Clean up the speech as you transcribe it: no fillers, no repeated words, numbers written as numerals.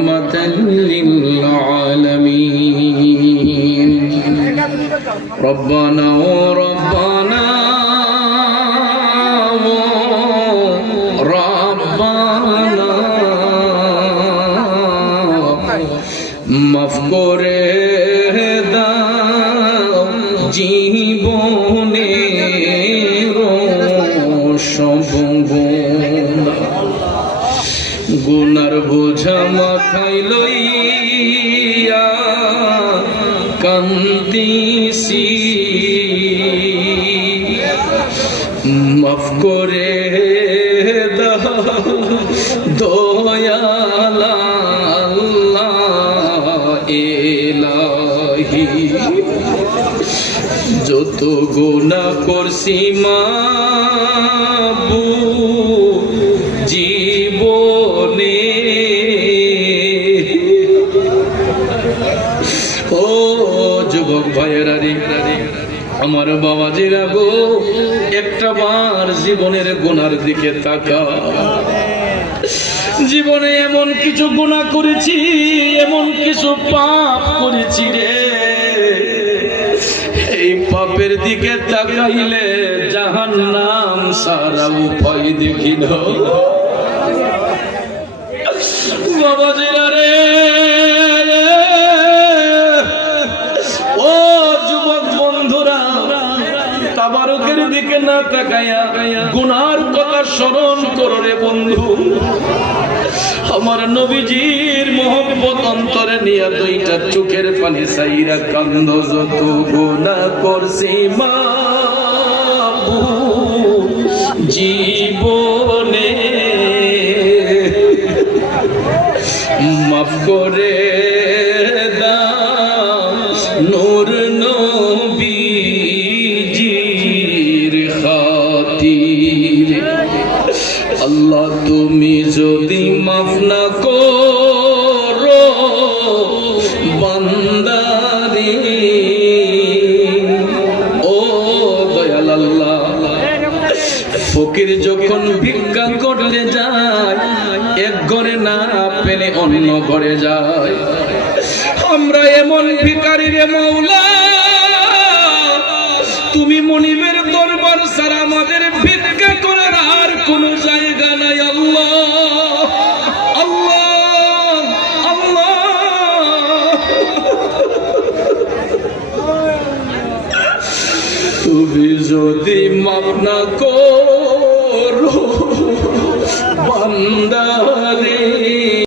রাহমাতাল লিল আলামিন। রব্বানা ও রব্বানা মাফ করে দাও জীবনে সব গুনার বোঝা মাথায় লইয়া কান্দিছি, মাফ করে দাও দয়ালা ইলাহি। যত গুনাহ করছি মাবুদ জীবনে, ও যুবক ভাইয়েরা রে, আমার বাবাজিরা গো, একটা বার জীবনের গুনার দিকে তাকা। জীবনে এমন কিছু গুনাহ করেছি, এমন কিছু পাপ করেছি রে, এই পাপের দিকে তাকাইলে জাহান্নাম সারা উপায় দেখিল। বাবাজিরা রে, ও যুবক বন্ধুরা, তাবারকের দিকে না তাকাইয়া গুনার কথা স্মরণ করো রে বন্ধু। আমার নবীজির মোহব্বত অন্তরে নিয়া দুইটা চোখের পানি সাইরা কান্দ। যত গুনাহ করছি মাবুদ জীবনে, মাফ করে দাও নূর নবীজির খাতিরে। আল্লাহ তুমি যদি মাফ না করো বান্দারে, ও দয়াল আল্লাহ, ফকির যখন ভিক্ষা করতে যায় এক ঘরে না পেলে অন্য ঘরে যায়। আমরা এমন ভিখারি রে মাওলা, তুমি মনিবের দরবার ছাড়া আমাদের ভিক্ষা করার আর কোনো জায়গা